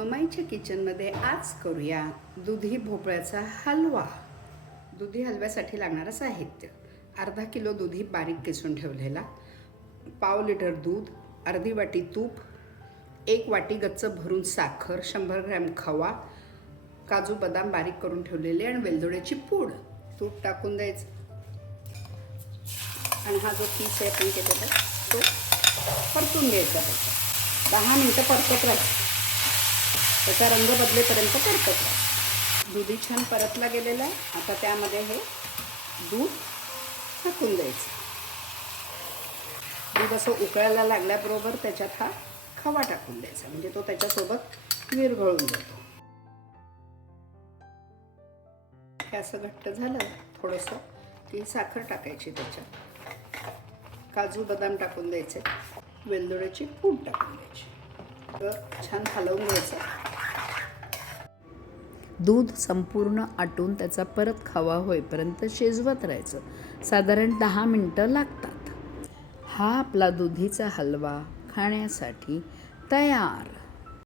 ममाईच्या किचनमध्ये आज करूया दुधी भोपळ्याचा हलवा. दुधी हलव्यासाठी लागणारं साहित्य. अर्धा किलो दुधी बारीक किसून ठेवलेला. पाव लिटर दूध अर्धी वाटी तूप एक वाटी गच्च भरून साखर शंभर ग्रॅम खवा काजू बदाम बारीक करून ठेवलेले आणि वेलदोड्याची पूड. तूप टाकून द्यायचं. आणि हा जो पीस आहे आपण केलेला तो परतून घ्यायचा. दहा मिनटं परतत राहायचं. त्याचा रंग बदलेपर्यंत परतत राहा दुधी छान परतला गेलेला आहे. आता त्यामध्ये हे दूध टाकून द्यायचं. दूध असं उकळायला लागल्याबरोबर त्याच्यात हा खवा टाकून द्यायचा. म्हणजे तो त्याच्यासोबत विरघळून जातो. हे असं घट्ट झालं थोडंसं की साखर टाकायची त्याच्यात. काजू बदाम टाकून द्यायचे. वेलदोड्याची पूड टाकून द्यायची. छान हलवून घ्यायचं. दूध संपूर्ण आटून त्याचा परत खावा होईपर्यंत शिजवत राहायचं. साधारण दहा मिनटं लागतात. हा आपला दुधीचा हलवा खाण्यासाठी तयार.